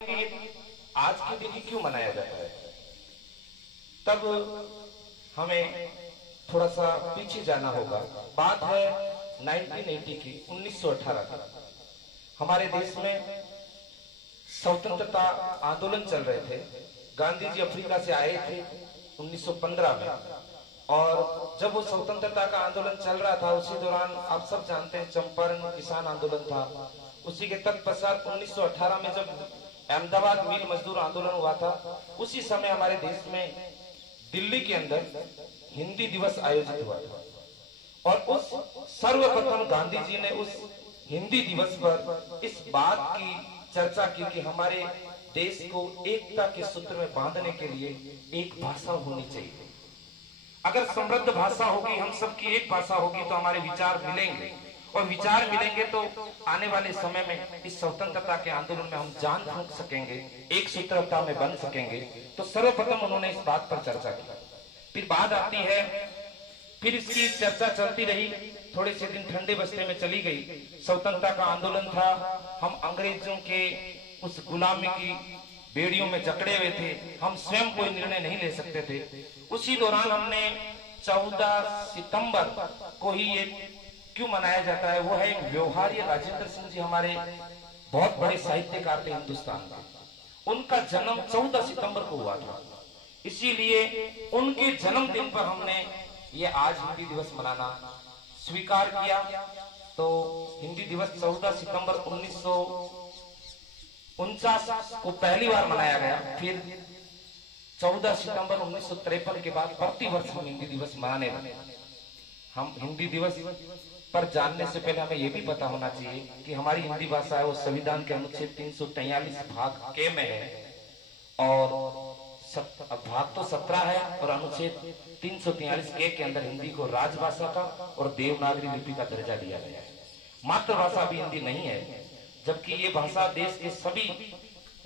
आज के दिन ही क्यों मनाया जाता है, तब हमें थोड़ा सा पीछे जाना होगा। बात है 1980 की, 1918 की। हमारे देश में स्वतंत्रता आंदोलन चल रहे थे। गांधी जी अफ्रीका से आए थे 1915 में, और जब वो स्वतंत्रता का आंदोलन चल रहा था, उसी दौरान आप सब जानते हैं चंपारण किसान आंदोलन था। उसी के तत्पश्चात 1918 में जब अहमदाबाद मिल मजदूर आंदोलन हुआ था, उसी समय हमारे देश में दिल्ली के अंदर हिंदी दिवस आयोजित हुआ था। और उस सर्वप्रथम गांधी जी ने उस हिंदी दिवस पर इस बात की चर्चा की कि हमारे देश को एकता के सूत्र में बांधने के लिए एक भाषा होनी चाहिए। अगर समृद्ध भाषा होगी, हम सबकी एक भाषा होगी, तो हमारे विचार मिलेंगे, और विचार मिलेंगे तो आने वाले समय में इस स्वतंत्रता के आंदोलन में हम जान फूंक सकेंगे, एक सूत्रता में बन सकेंगे। तो सर्वप्रथम उन्होंने इस बात पर चर्चा की। फिर बात आती है, फिर इसकी चर्चा चलती रही, थोड़े से दिन ठंडे बस्ते में चली गई। स्वतंत्रता का आंदोलन था, हम अंग्रेजों के उस गुलामी की बेड़ियों में जकड़े हुए थे, हम स्वयं कोई निर्णय नहीं ले सकते थे। उसी दौरान हमने 14 सितंबर को ही ये क्यों मनाया जाता है, वो है एक व्यवहार्य राजेंद्र सिंह जी, हमारे बहुत बड़े साहित्यकार थे हिंदुस्तान के। उनका जन्म 14 सितंबर को हुआ था, इसीलिए उनके जन्मदिन पर हमने ये आज हिंदी दिवस मनाना स्वीकार किया। तो हिंदी दिवस 14 सितंबर 1949 को पहली बार मनाया गया। फिर 14 सितंबर 1953 के बाद प्रतिवर्ष हम हिंदी दिवस मनाने लगे। हम हिंदी दिवस पर जानने से पहले हमें यह भी पता होना चाहिए कि हमारी हिंदी भाषा है वो संविधान के अनुच्छेद 343 भाग के में है, और भाग तो 17 है, और अनुच्छेद 343 के अंदर हिंदी को राजभाषा का और देवनागरी लिपि का दर्जा दिया गया है। मातृभाषा भी हिंदी नहीं है, जबकि ये भाषा देश के सभी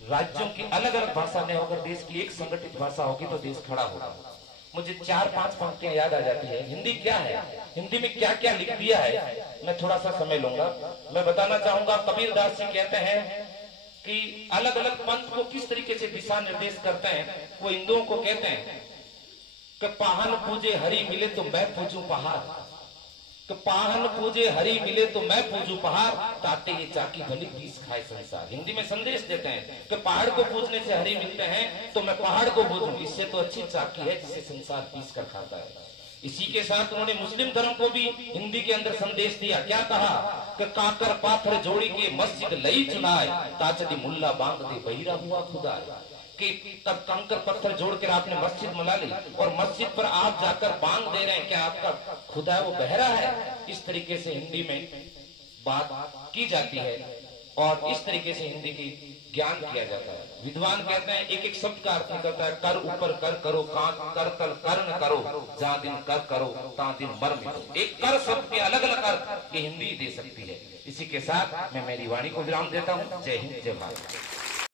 राज्यों की अलग अलग भाषा नहीं होकर देश की एक संगठित भाषा होगी तो देश खड़ा होगा। मुझे 4-5 पंक्तियां याद आ जाती है। हिंदी क्या है, हिंदी में क्या क्या लिख दिया है, मैं थोड़ा सा समय लूंगा। मैं बताना चाहूंगा, कबीरदास जी कहते हैं कि अलग अलग पंथ को किस तरीके से दिशा निर्देश करते हैं। वो हिंदुओं को कहते हैं कि पाहन पूजे हरि मिले तो मैं पूजूं पहाड़, कि पाहन पूजे हरि मिले तो मैं पूजूं पहाड़, ताते ये चाकी भली पीस खाए संसार। हिंदी में संदेश देते हैं कि पहाड़ को पूजने से हरि मिलते हैं तो मैं पहाड़ को पूजूं, इससे तो अच्छी चाकी है जिसे संसार पीस कर खाता है। इसी के साथ उन्होंने मुस्लिम धर्म को भी हिंदी के अंदर संदेश दिया। क्या कहा कि काकर पाथर जोड़ी के मस्जिद लई चुनाए, ताचदी मुल्ला बांध दे बहिरा हुआ खुदा, कि तब कंकर पत्थर जोड़कर आपने मस्जिद बना ली और मस्जिद पर आप जाकर बांध दे रहे हैं, क्या आपका खुदा है वो बहरा है। इस तरीके से हिंदी में बात की जाती है और इस तरीके से हिंदी की ज्ञान किया जाता है। विद्वान कहते हैं एक एक शब्द का अर्थ निकलता है, कर ऊपर कर करो, कांत कर तल कर न करो, जहां दिन कर करो ता दिन मर मिटो। एक कर शब्द के अलग अलग अर्थ ये हिंदी दे सकती है। इसी के साथ मैं मेरी वाणी को विराम देता हूँ। जय हिंद, जय भारत।